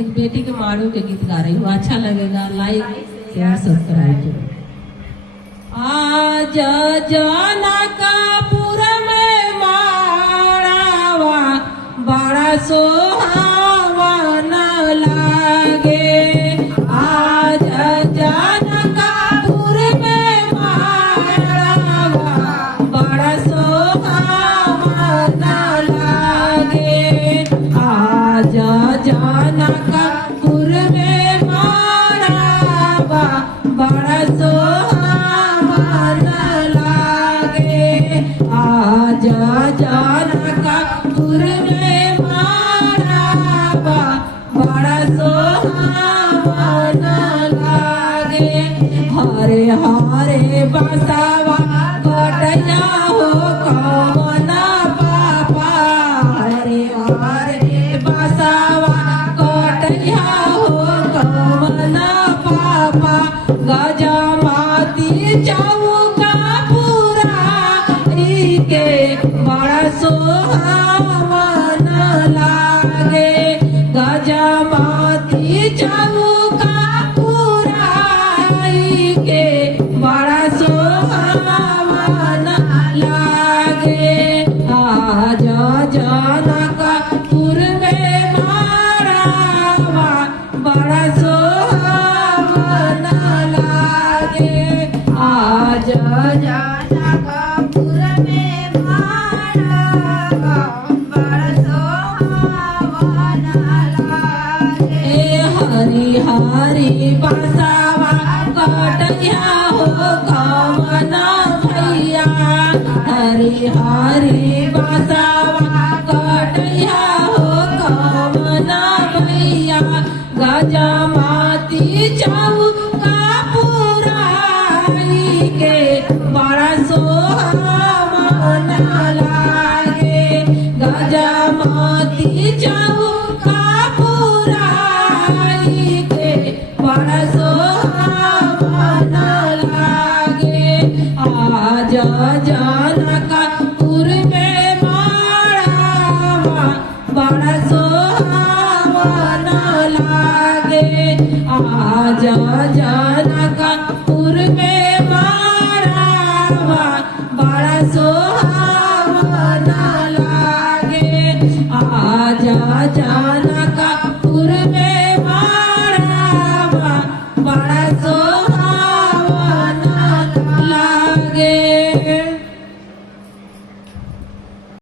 एक बेटी के मारू के गीत गा रही हूँ, अच्छा लगेगा, लाइक शेयर सब्सक्राइब करो। आज जनकपुर में माड़ावा बड़ा सोहावन लागे। आज जनकपुर में माड़ावा बड़ा सोहावन लागे। आज जनकपुर में माड़ावा बड़ा सोहावन लागे। आज जनकपुर में माड़ावा बड़ा सोहावन लागे। हरे हरे बसवा कटैया हो कौन पापा। हरे हरे बसवा कटैया हो कौन पापा। गजमाती चौका पुराई के बड़ा सोहावन लागे। गजमाती चौका पुराई के बड़ा सोहावन लागे। आज जनकपुर में माड़ावा बड़ा सोहावन लागे। आज जनकपुर में माड़ावा बड़ा सोहावन लागे। हरी हरी बसवा कटैया हो कौन भैया। हरी हरी बसवा कटैया हो कौन भैया। गजमाती चौका पुराई के बड़ा सोहावन लागे। गजमाती चौका